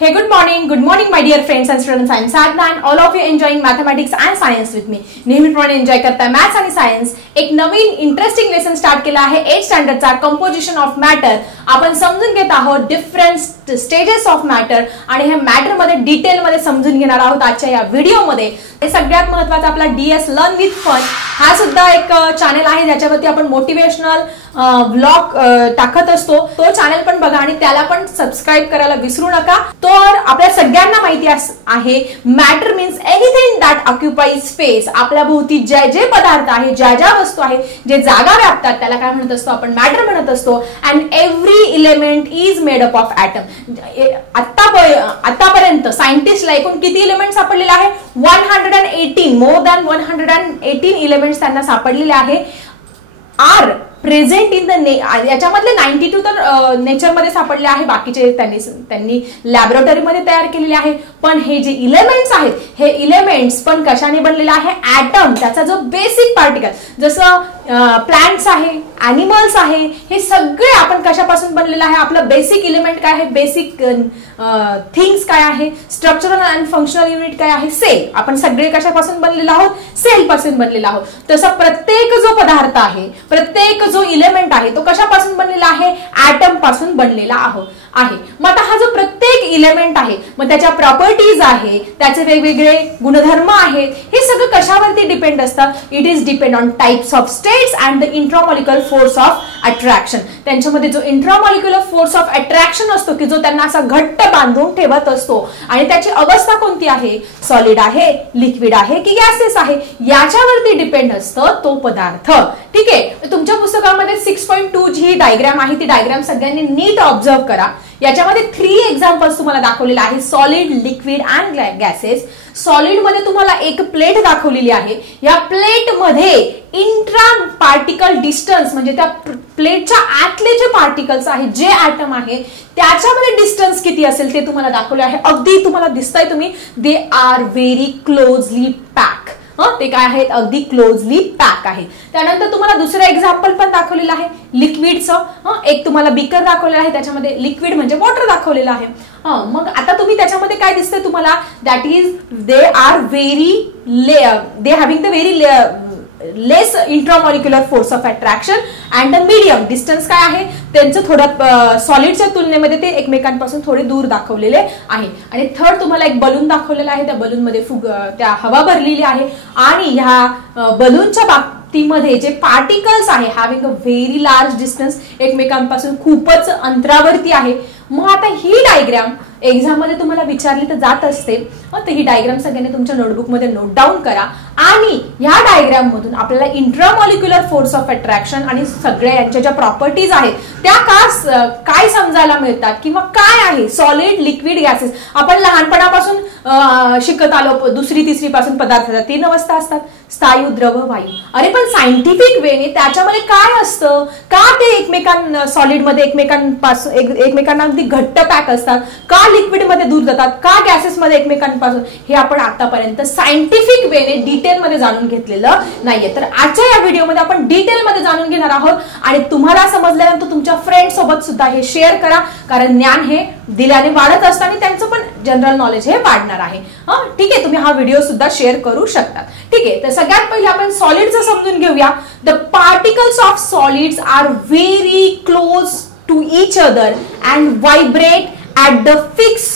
Hey, good morning, my dear friends and students. I am Sadhna and all of you enjoying mathematics and science with me. नेहमीप्रमाणे enjoy करताय maths आणि science. एक नवीन interesting lesson start केला आहे 8th स्टँडर्डचा composition of matter. आपण समजून घेत आहोत डिफरंट स्टेजेस ऑफ मॅटर आणि हे मॅटर मध्ये डिटेल मध्ये समजून घेणार आहोत आजच्या या व्हिडिओ मध्ये. सगळ्यात महत्त्वाचा आपला DS लर्न विथ फन हा सुद्धा एक चॅनल आहे ज्याच्यावरती आपण मोटिवेशनल व्लॉग टाकत असतो. तो चॅनल पण बघा आणि त्याला पण सबस्क्राइब करायला विसरू नका. तर आपल्या सगळ्यांना माहिती आहे matter means anything that occupies space. आपल्या भोवती जे जे पदार्थ आहे, ज्या ज्या वस्तू आहे, जे जागा व्यापतात त्याला काय म्हणत असतो आपण मॅटर म्हणत असतो. And every element is made up of atom. आतापर्यंत सायंटिस्टला एकूण किती इलेमेंट सापडलेले आहे? 118, मोर दॅन 118 इलेमेंट्स त्यांना सापडलेले आहे. आर प्रेझेंट इन द याच्यामधले 92 तर नेचर मध्ये सापडले आहे, बाकीचे त्यांनी लॅबोरेटरी मध्ये तयार केलेले आहे. पण हे जे इलेमेंट्स आहेत हे इलेमेंट्स पण कशाने बनलेले आहे? ॲटम. त्याचा जो बेसिक पार्टिकल जसं प्लांट्स आहे, ॲनिमल्स आहे, हे सगळे आपण कशापासून बनलेलं आहे? आपलं बेसिक इलेमेंट काय आहे? बेसिक थिंग्स काय आहे? स्ट्रक्चरल अँड फंक्शनल युनिट काय आहे? सेल. आपण सगळे कशापासून बनलेलो आहोत? सेल पासून बनलेलो आहोत. तसं प्रत्येक जो पदार्थ आहे, प्रत्येक जो इलेमेंट आहे तो कशापासून बनलेला आहे? ॲटम पासून बनलेला आहे. मग आता हा जो प्रत्येक इलेमेंट आहे मग त्याच्या प्रॉपर्टीज आहे, त्याचे वेगवेगळे गुणधर्म आहेत, हे सगळं कशावरती डिपेंड असतं? It is depend on types of states and the intramolecular force of attraction. त्यांच्यामध्ये जो इंट्रामॉलिक्युलर फोर्स ऑफ अट्रॅक्शन असतो की जो त्यांना असा घट्ट बांधून ठेवत असतो आणि त्याची अवस्था कोणती आहे? सॉलिड आहे, लिक्विड आहे की गॅसेस आहे, याच्यावरती डिपेंड असतं तो पदार्थ. ठीक आहे. तुमच्या पुस्तकामध्ये 6.2 जी डायग्राम आहे ती डायग्राम सगळ्यांनी नीट ऑब्झर्व करा. याच्यामध्ये 3 एक्झाम्पल्स तुम्हाला दाखवलेले आहे, solid, liquid and gases. Solid मध्ये तुम्हाला एक प्लेट दाखवलेली आहे. या प्लेट मध्ये इंट्रा पार्टिकल डिस्टन्स म्हणजे त्या प्लेटच्या आतले जे पार्टिकल्स आहेत, जे ॲटम आहे त्याच्यामध्ये डिस्टन्स किती असेल ते तुम्हाला दाखवले आहे. अगदी तुम्हाला दिसतंय तुम्ही, दे आर व्हेरी क्लोजली पॅक. ते काय आहेत? अगदी क्लोजली पॅक आहे. त्यानंतर तुम्हाला दुसरं एक्झाम्पल पण दाखवलेलं आहे लिक्विडचं. एक तुम्हाला बीकर दाखवलेलं आहे, त्याच्यामध्ये लिक्विड म्हणजे वॉटर दाखवलेलं आहे. मग आता तुम्ही त्याच्यामध्ये काय दिसतंय तुम्हाला? That is they are very they having the very less intramolecular force of attraction and the medium distance काय आहे त्यांचं थोडं सॉलिडच्या तुलनेमध्ये ते एकमेकांपासून थोडे दूर दाखवलेले आहे. आणि थर्ड तुम्हाला एक बलून दाखवलेला आहे. त्या बलूनमध्ये त्या हवा भरलेली आहे आणि ह्या बलूनच्या बाबतीमध्ये जे पार्टिकल्स आहे having a very large distance, एकमेकांपासून खूपच अंतरावरती आहे. मग आता ही डायग्राम एक्झाम मध्ये तुम्हाला विचारली तर जात असते, तर ही डायग्राम सगळ्यांनी तुमच्या नोटबुक मध्ये नोट डाऊन करा. आणि ह्या डायग्राम मधून आपल्याला इंट्रामॉलिक्युलर फोर्स ऑफ अट्रॅक्शन आणि सगळ्या यांच्या ज्या प्रॉपर्टीज आहेत त्या काय समजायला मिळतात किंवा काय आहे सॉलिड, लिक्विड, गॅसेस. आपण लहानपणापासून शिकत आलो, 2री 3री पासून पदार्थाच्या 3 अवस्था असतात, स्थायू, द्रव, वायू. अरे पण सायंटिफिक वेने त्याच्यामध्ये काय असतं? का ते सॉलिड मध्ये एकमेकांना अगदी घट्ट पॅक असतात? का लिक्विड मध्ये दूर जातात? का गॅसेस मध्ये एकमेकांपासून? हे आपण आतापर्यंत सायंटिफिक वेने डिटेल मध्ये जाणून घेतलेलं नाहीये. तर आजच्या या व्हिडिओमध्ये आपण डिटेल मध्ये जाणून घेणार आहोत आणि तुम्हाला समजल्यानंतर तुमच्या फ्रेंड सोबत सुद्धा हे शेअर करा, कारण ज्ञान हे दिल्याने वाढत असतं आणि त्यांचं पण जनरल नॉलेज हे वाढणार आहे. ठीक आहे. तुम्ही हा व्हिडिओ सुद्धा शेअर करू शकता. ठीक आहे. तर सगळ्यात पहिले आपण सॉलिडचं समजून घेऊया. The particles of solids are very close to each other and vibrate at the fix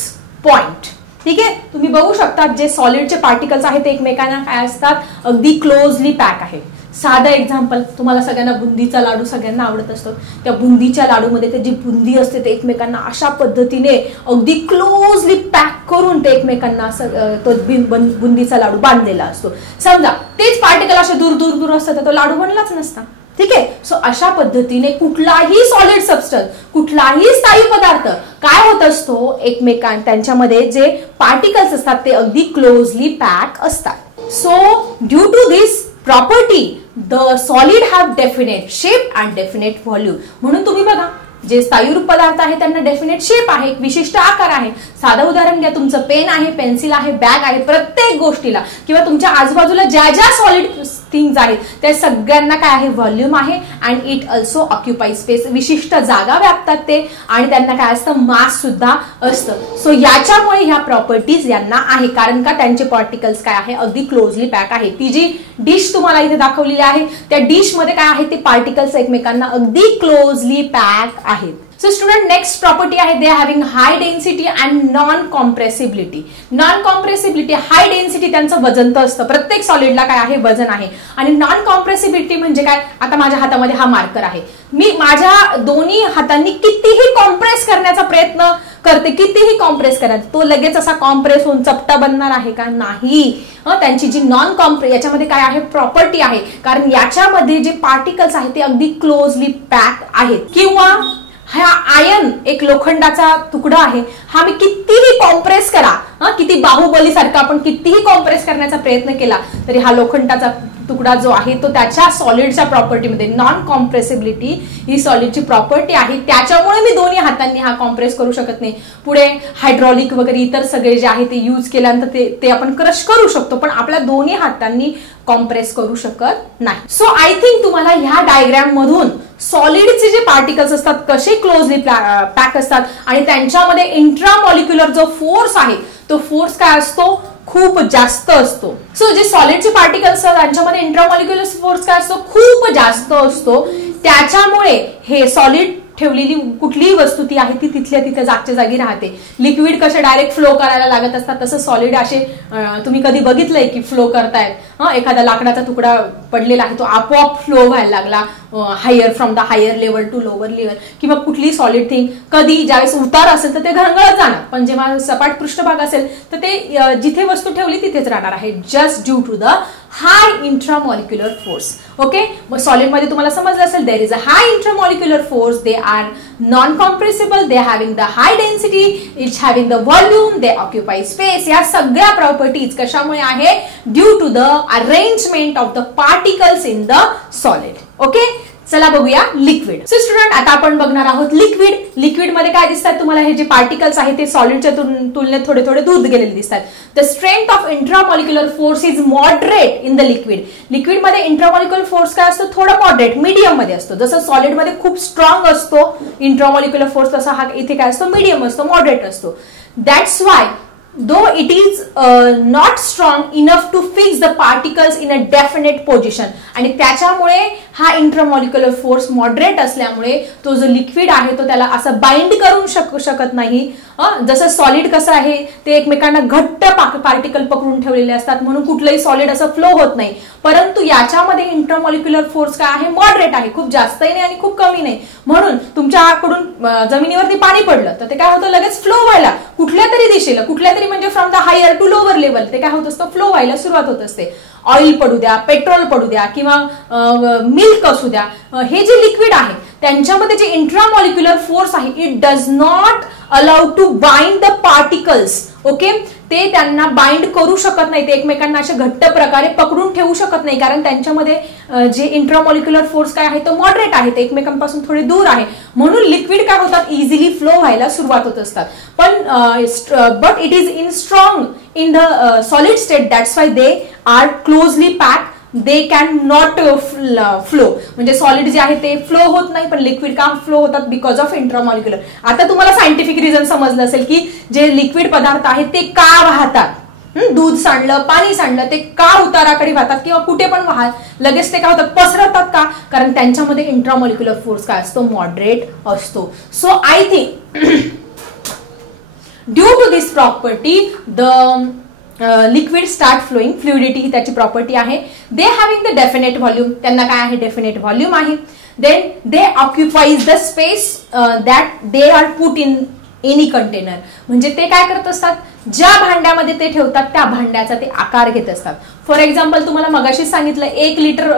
point. ठीक आहे. तुम्ही बघू शकता जे सॉलिडचे पार्टिकल्स आहेत ते एकमेकांना काय असतात? अगदी क्लोजली पॅक आहे. साधं एक्झाम्पल, तुम्हाला सगळ्यांना बुंदीचा लाडू सगळ्यांना आवडत असतो. त्या बुंदीच्या लाडूमध्ये ते जी बुंदी असते ते एकमेकांना अशा पद्धतीने अगदी क्लोजली पॅक करून ते एकमेकांना तो बुंदीचा लाडू बांधलेला असतो. समजा तेच पार्टिकल असे दूर दूर दूर असतात तर तो लाडू बनलाच नसता. ठीक आहे. सो अशा पद्धतीने कुठलाही सॉलिड सबस्टन्स, कुठलाही स्थायी पदार्थ काय होत असतो? त्यांच्यामध्ये जे पार्टिकल्स असतात ते अगदी क्लोजली पॅक असतात. So due to this property the solid have definite shape and definite volume. म्हणून तुम्ही बघा जे स्थायी रूप पदार्थ आहे त्यांना डेफिनेट शेप आहे, एक विशिष्ट आकार आहे. साधं उदाहरण घ्या, तुमचं पेन आहे, पेन्सिल आहे, बॅग आहे, प्रत्येक गोष्टीला किंवा तुमच्या आजूबाजूला ज्या ज्या सॉलिड थिंग्स आहेत त्या सगळ्यांना काय आहे, व्हॉल्यूम आहे. And it also occupy space, विशिष्ट जागा व्यापतात ते, आणि त्यांना काय असतं, मास सुद्धा असतं. सो याच्यामुळे ह्या प्रॉपर्टीज यांना आहे, कारण का त्यांचे पार्टिकल्स काय आहे, अगदी क्लोजली पॅक आहे. ती जी डिश तुम्हाला इथे दाखवलेली आहे त्या डिश मध्ये काय आहे, ते पार्टिकल्स एकमेकांना अगदी क्लोजली पॅक आहेत. सो स्टुडंट, नेक्स्ट प्रॉपर्टी आहे, they having high density and non compressibility. Non compressibility, high density त्यांचं वजन तर असतं, प्रत्येक सॉलिडला काय आहे, वजन आहे. आणि नॉन कॉम्प्रेसिबिलिटी म्हणजे काय, आता माझ्या हातामध्ये हा मार्कर आहे, मी माझ्या दोन्ही हातांनी कितीही कॉम्प्रेस करण्याचा प्रयत्न करते, कितीही कॉम्प्रेस करायचं, तो लगेच असा कॉम्प्रेस होऊन चपटा बनणार आहे का, नाही. त्यांची जी नॉन कॉम्प्रेस, याच्यामध्ये काय आहे, प्रॉपर्टी आहे, कारण याच्यामध्ये जे पार्टिकल्स आहेत ते अगदी क्लोजली पॅक आहेत. किंवा हा आयर्न, एक लोखंडाचा तुकडा आहे, हा मी कितीही कॉम्प्रेस करा, किती बाहुबली सारखा आपण कितीही कॉम्प्रेस करण्याचा प्रयत्न केला तरी हा लोखंडाचा तुकडा जो आहे तो त्याच्या सॉलिडच्या प्रॉपर्टीमध्ये, नॉन कॉम्प्रेसिबिलिटी ही सॉलिडची प्रॉपर्टी आहे, त्याच्यामुळे मी दोन्ही हातांनी हा कॉम्प्रेस करू शकत नाही. पुढे हायड्रॉलिक वगैरे इतर सगळे जे आहे ते यूज केल्यानंतर ते आपण क्रश करू शकतो, पण आपल्या दोन्ही हातांनी कॉम्प्रेस करू शकत नाही. सो आय थिंक तुम्हाला ह्या डायग्राम मधून सॉलिडचे जे पार्टिकल्स असतात कसे क्लोजली पॅक असतात आणि त्यांच्यामध्ये इंट्रामॉलिक्युलर जो फोर्स आहे तो फोर्स काय असतो, खूप जास्त असतो. सो जे सॉलिडचे पार्टिकल्स असतात त्यांच्यामध्ये इंट्रामॉलिक्युलर फोर्स काय असतो, खूप जास्त असतो. त्याच्यामुळे हे सॉलिड ठेवलेली कुठलीही वस्तू ती आहे ती तिथल्या तिथे जागच्या जागी राहते. लिक्विड कसे डायरेक्ट फ्लो करायला लागत असतात तसं सॉलिड असे तुम्ही कधी बघितलंय की फ्लो करतायत, एखादा लाकडाचा तुकडा पडलेला आहे तो आपोआप फ्लो व्हायला लागला, higher from the higher level to lower level. किंवा कुठली सॉलिड थिंग कधी ज्यावेळेस उतार असेल तर ते घरंगळत जाणार, पण जेव्हा सपाट पृष्ठभाग असेल तर ते जिथे वस्तू ठेवली तिथेच राहणार आहे, just due to the high intramolecular force. Okay, मग सॉलिड मध्ये तुम्हाला समजलं असेल, there is a high intramolecular force, they are non compressible, they having the high density, it's having the volume, they occupy space. या सगळ्या properties कशामुळे आहे, due to the arrangement of the particles in the solid. Okay, चला बघूया liquid. So student, आता आपण बघणार आहोत लिक्विड. लिक्विड मध्ये काय दिसतात तुम्हाला, हे जे पार्टिकल्स आहेत ते सॉलिडच्या तुलनेत थोडे थोडे दूर गेलेले दिसतात. The strength of intramolecular force is moderate in the liquid. Liquid मध्ये इंट्रामॉलिक्युलर फोर्स काय असतो, थोडा मॉडरेट, मीडियम मध्ये असतो. जसं सॉलिड मध्ये खूप स्ट्रॉंग असतो इंट्रामॉलिक्युलर फोर्स, तसा हा इथे काय असतो, मीडियम असतो, मॉडरेट असतो. That's why though it is not strong enough to fix the particles in a definite position, आणि त्याच्यामुळे हा इंट्रामॉलिक्युलर फोर्स मॉडरेट असल्यामुळे तो जो लिक्विड आहे तो त्याला असं बाइंड करू शकत नाही. जसं सॉलिड कसं आहे ते एकमेकांना घट्ट पार्टिकल पकडून ठेवलेले असतात म्हणून कुठलंही सॉलिड असं फ्लो होत नाही. परंतु याच्यामध्ये इंट्रामॉलिक्युलर फोर्स काय आहे, मॉडरेट आहे, खूप जास्तही नाही आणि खूप कमी नाही. म्हणून तुमच्याकडून जमिनीवरती पाणी पडलं तर ते काय होतं, लगेच फ्लो व्हायला कुठल्या तरी दिशेला, कुठल्या तरी म्हणजे from the higher to lower level ते काय होत असतं, फ्लो व्हायला सुरुवात होत असते. ऑइल पडू द्या, पेट्रोल पडू द्या किंवा मिल्क असू द्या, हे जे लिक्विड आहे त्यांच्यामध्ये जे इंट्रामॉलिक्युलर फोर्स आहे it does not allow to bind the particles. Okay, ते त्यांना बाइंड करू शकत नाही, ते एकमेकांना अशा घट्ट प्रकारे पकडून ठेवू शकत नाही, कारण त्यांच्यामध्ये जे इंट्रामॉलिक्युलर फोर्स काय आहे तो मॉडरेट आहे, ते एकमेकांपासून थोडे दूर आहे. म्हणून लिक्विड काय होतात, इझिली फ्लो व्हायला सुरुवात होत असतात. पण but it is in strong in the solid state, that's why they are closely pack, they can not flow. म्हणजे सॉलिड जे आहे ते फ्लो होत नाही, पण लिक्विड का फ्लो होतात, बिकॉज ऑफ इंट्रामॉलिक्युलर. आता तुम्हाला सायंटिफिक रिझन समजलं असेल की जे लिक्विड पदार्थ आहेत ते का वाहतात, दूध सांडलं, पाणी सांडलं, ते का उताराकडे वाहतात किंवा कुठे पण लगेच ते काय होतात, पसरतात का, कारण त्यांच्यामध्ये इंट्रामॉलिक्युलर फोर्स काय असतो, मॉडरेट असतो. So I think due to this property the liquid start flowing, fluidity ही त्याची प्रॉपर्टी आहे. They having the definite volume, त्यांना काय आहे, डेफिनेट व्हॉल्यूम आहे. Then they occupies the space that they are put in any container. म्हणजे ते काय करत असतात, ज्या भांड्यामध्ये ते ठेवतात त्या भांड्याचा ते आकार घेत असतात. फॉर एक्झाम्पल तुम्हाला मगाशीच सांगितलं, 1 लिटर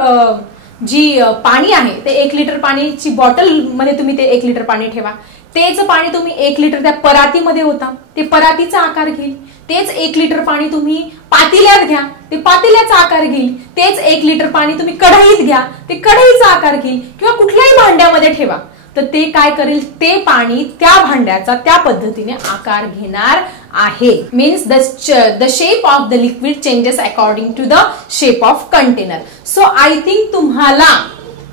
जी पाणी आहे ते 1 लिटर पाणीची बॉटल मध्ये तुम्ही ते 1 लिटर पाणी ठेवा, तेच पाणी तुम्ही 1 लिटर त्या परातीमध्ये होता ते परातीचा आकार घेईल. तेच 1 लिटर पाणी तुम्ही पातेल्यात घ्या, ते पातेल्याचा आकार घेईल. तेच 1 लिटर पाणी तुम्ही कढईत घ्या, ते कढईचा आकार घेईल. किंवा कुठल्याही भांड्यामध्ये ठेवा, तर ते काय करेल, ते पाणी त्या भांड्याचा त्या पद्धतीने आकार घेणार आहे. Means the shape of the liquid changes according to the shape of container. So I think तुम्हाला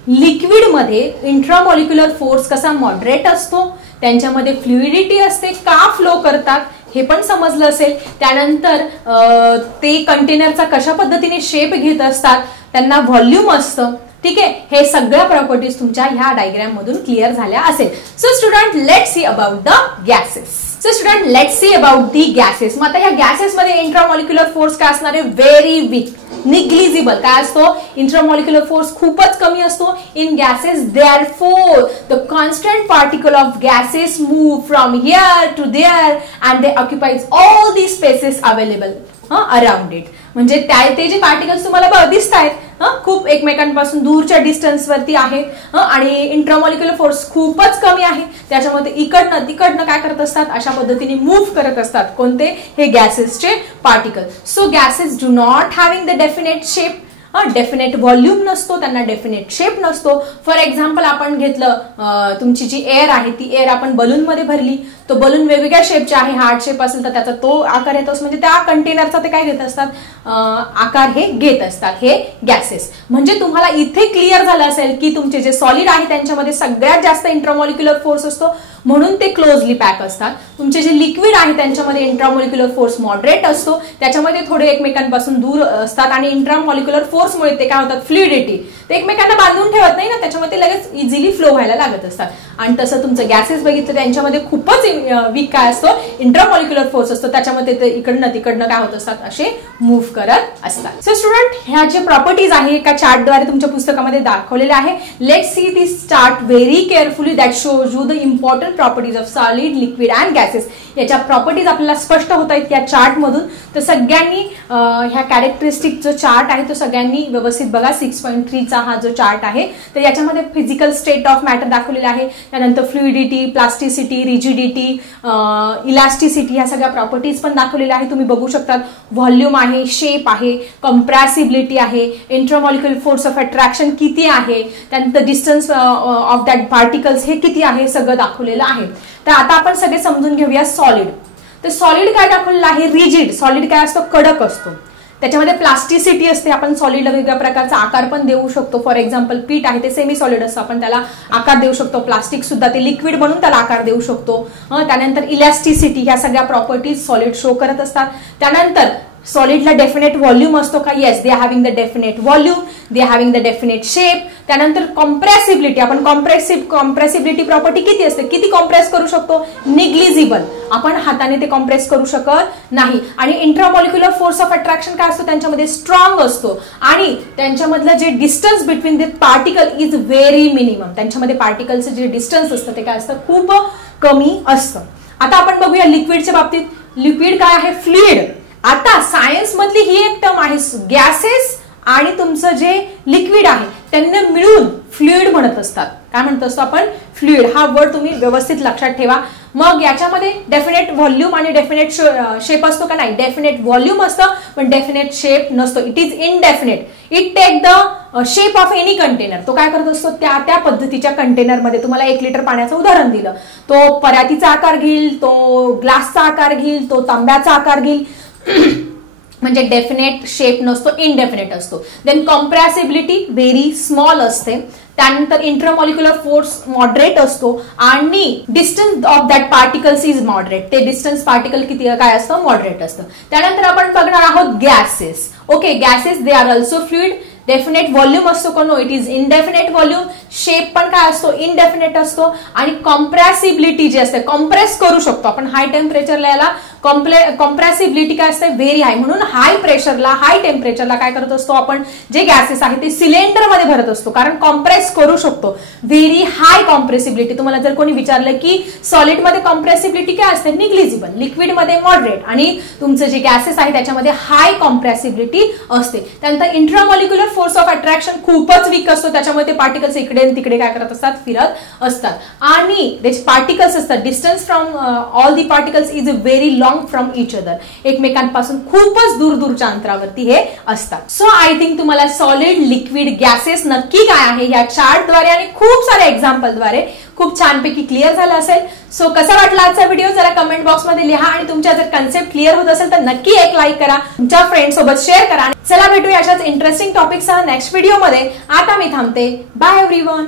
लिक्विड मध्ये इंट्रामॉलिक्युलर फोर्स कसा मॉडरेट असतो, त्यांच्यामध्ये फ्लुइडिटी असते, का फ्लो करतात हे पण समजलं असेल. त्यानंतर ते कंटेनरचा कशा पद्धतीने शेप घेत असतात, त्यांना व्हॉल्यूम असतं. ठीक आहे, हे सगळ्या प्रॉपर्टीज तुमच्या ह्या डायग्राम मधून क्लिअर झाल्या असेल. So student, let's see about the gases. So student, let's see about the gases. मग आता ह्या गॅसेस मध्ये इंट्रामॉलिक्युलर फोर्स काय असणार आहे, व्हेरी वीक, निग्लिजिबल. काय असतो, इंट्रामॉलिक्युलर फोर्स खूपच कमी असतो in gases. Therefore the constant particle of gases move from here to there and they occupies all the spaces available around it. म्हणजे ते जे पार्टिकल्स तुम्हाला दिसत आहेत खूप एकमेकांपासून दूरच्या डिस्टन्स वरती आहेत आणि इंट्रामॉलिक्युलर फोर्स खूपच कमी आहे, त्याच्यामध्ये इकडनं तिकडनं काय करत असतात, अशा पद्धतीने मूव्ह करत असतात. कोणते, हे गॅसेसचे particle. So gases do not having the definite shape, definite volume नसतो, त्यांना डेफिनेट शेप नसतो. फॉर एक्झाम्पल आपण घेतलं, तुमची जी एअर आहे ती एअर आपण बलून मध्ये भरली, तो बलून वेगवेगळ्या शेपचे आहे, हार्ट शेप असेल तर त्याचा तो आकार येतो, म्हणजे त्या कंटेनरचा ते काय घेत असतात, आकार हे घेत असतात हे गॅसेस. म्हणजे तुम्हाला इथे क्लिअर झालं असेल की तुमचे जे सॉलिड आहे त्यांच्यामध्ये सगळ्यात जास्त इंट्रामॉलिक्युलर फोर्स असतो, म्हणून ते क्लोजली पॅक असतात. तुमचे जे लिक्विड आहे त्यांच्यामध्ये इंट्रामॉलिक्युलर फोर्स मॉडरेट असतो, त्याच्यामध्ये थोडे एकमेकांपासून दूर असतात आणि इंट्रामॉलिक्युलर फोर्समुळे ते काय होतात, फ्लुइडिटी, ते एकमेकांना बांधून ठेवत नाही ना, त्याच्यामुळे ते लगेच इझिली फ्लो व्हायला लागत असतात. आणि तसं तुमचं गॅसेस बघितलं त्यांच्यामध्ये खूपच वीक काय असतो, इंट्रामॉलिक्युलर फोर्स असतो, त्याच्यामध्ये ते इकडनं तिकडनं काय होत असतात, असे मूव्ह करत असतात. सो स्टुडंट, ह्या जे प्रॉपर्टीज आहे एका चार्टद्वारे तुमच्या पुस्तकामध्ये दाखवलेले आहे. Let's see this chart very carefully that shows you the important properties of solid, liquid and gases. याच्या प्रॉपर्टीज आपल्याला स्पष्ट होत आहेत या चार्ट मधून. तर सगळ्यांनी ह्या कॅरेक्टरिस्टिक जो चार्ट आहे तो सगळ्यांनी व्यवस्थित बघा. 6.3 चा हा जो चार्ट आहे तर याच्यामध्ये फिजिकल स्टेट ऑफ मॅटर दाखवलेला आहे, त्यानंतर फ्लुइडिटी, प्लास्टिसिटी, रिजिडिटी, इलास्टिसिटी ह्या सगळ्या प्रॉपर्टीज पण दाखवलेल्या आहे. तुम्ही बघू शकता व्हॉल्यूम आहे, शेप आहे, कम्प्रेसिबिलिटी आहे, इंट्रामॉलिक्युलर फोर्स ऑफ अट्रॅक्शन किती आहे, त्यानंतर डिस्टन्स ऑफ दॅट पार्टिकल्स हे किती आहे, सगळं दाखवलेलं आहे. तर आता आपण सगळे समजून घेऊया सॉलिड. तर सॉलिड काय दाखवलेलं आहे, रिजिड. सॉलिड काय असतो, कडक असतो. त्याच्यामध्ये प्लास्टिसिटी असते, आपण सॉलिडला वेगवेगळ्या प्रकारचा आकार पण देऊ शकतो. फॉर एक्झाम्पल पीठ आहे ते सेमी सॉलिड असतं, आपण त्याला आकार देऊ शकतो. प्लास्टिक सुद्धा ते लिक्विड बनवून त्याला आकार देऊ शकतो. त्यानंतर इलॅस्टिसिटी, ह्या सगळ्या प्रॉपर्टीज सॉलिड शो करत असतात. त्यानंतर सॉलिडला डेफिनेट व्हॉल्यूम असतो का, yes, they having the definite volume, they having the definite shape. त्यानंतर कॉम्प्रेसिबिलिटी, आपण कॉम्प्रेसिबिलिटी प्रॉपर्टी किती असते, किती कॉम्प्रेस करू शकतो, निग्लिजिबल, आपण हाताने ते कॉम्प्रेस करू शकत नाही. आणि इंट्रामॉलिक्युलर फोर्स ऑफ अट्रॅक्शन काय असतो, त्यांच्यामध्ये स्ट्रॉंग असतो आणि त्यांच्यामधलं जे distance between the particle is very minimum. त्यांच्यामध्ये पार्टिकलचं जे डिस्टन्स असतं ते काय असतं, खूप कमी असतं. आता आपण बघूया लिक्विडच्या बाबतीत. लिक्विड काय आहे, फ्लुइड. आता सायन्स मधली ही एक टर्म आहे, गॅसेस आणि तुमचं जे लिक्विड आहे त्यांना मिळून फ्लुइड म्हणत असतात. काय म्हणत असतो आपण, फ्लुइड. हा वर्ड तुम्ही व्यवस्थित लक्षात ठेवा. मग याच्यामध्ये डेफिनेट व्हॉल्यूम आणि डेफिनेट शेप असतो का, नाही, डेफिनेट व्हॉल्यूम असतं पण डेफिनेट शेप नसतो. It is indefinite. It take the shape of any container. तो काय करत असतो, त्या पद्धतीच्या कंटेनरमध्ये. तुम्हाला 1 लिटर पाण्याचं उदाहरण दिलं, तो परातीचा आकार घेईल, तो ग्लासचा आकार घेईल, तो तांब्याचा आकार घेईल. म्हणजे डेफिनेट शेप नसतो, इनडेफिनेट असतो. देन कॉम्प्रेसिबिलिटी व्हेरी स्मॉल असते. त्यानंतर इंट्रामॉलिक्युलर फोर्स मॉडरेट असतो आणि distance of that particles is moderate. ते डिस्टन्स पार्टिकल किती काय असतं, मॉडरेट असतं. त्यानंतर आपण बघणार आहोत gases. Okay, gases they are also fluid. Definite volume असतो का, no, it is indefinite volume. Shape पण काय असतो, इनडेफिनेट असतो. आणि कॉम्प्रेसिबिलिटी जी असते, कॉम्प्रेस करू शकतो आपण. हाय टेम्परेचरला याला कॉम्प्रेसिबिलिटी काय असते, व्हेरी हाय. म्हणून हाय प्रेशरला, हाय टेम्परेचरला काय करत असतो आपण, जे गॅसेस आहे ते सिलेंडर मध्ये भरत असतो, कारण कॉम्प्रेस करू शकतो. Very high compressibility. तुम्हाला जर कोणी विचारलं की सॉलिड मध्ये कॉम्प्रेसिबिलिटी काय असते, निग्लिजिबल. लिक्विड मध्ये मॉडरेट. आणि तुमचं जे गॅसेस आहे त्याच्यामध्ये हाय कॉम्प्रेसिबिलिटी असते. त्यानंतर इंट्रामॉलिक्युलर फोर्स ऑफ अट्रॅक्शन खूपच वीक असतो, त्याच्यामुळे ते पार्टिकल्स इकडे तिकडे काय करत असतात, फिरत असतात. आणि त्याचे पार्टिकल्स असतात, distance from all the particles is very long from each other. एकमेकांपासून खूपच दूरच्या अंतरावरती हे असतात. सो आय थिंक तुम्हाला सॉलिड, लिक्विड, गॅसेस नक्की काय आहे या चार्टद्वारे आणि खूप साऱ्या एक्झाम्पलद्वारे खूप छानपैकी क्लिअर झालं असेल. सो कसा वाटला आजचा व्हिडिओ जरा कमेंट बॉक्समध्ये लिहा आणि तुमच्या जर कन्सेप्ट क्लिअर होत असेल तर नक्की एक लाईक करा, तुमच्या फ्रेंड सोबत शेअर करा. चला भेटूया अशाच इंटरेस्टिंग टॉपिकसह नेक्स्ट व्हिडिओमध्ये. आता मी थांबते. Bye everyone.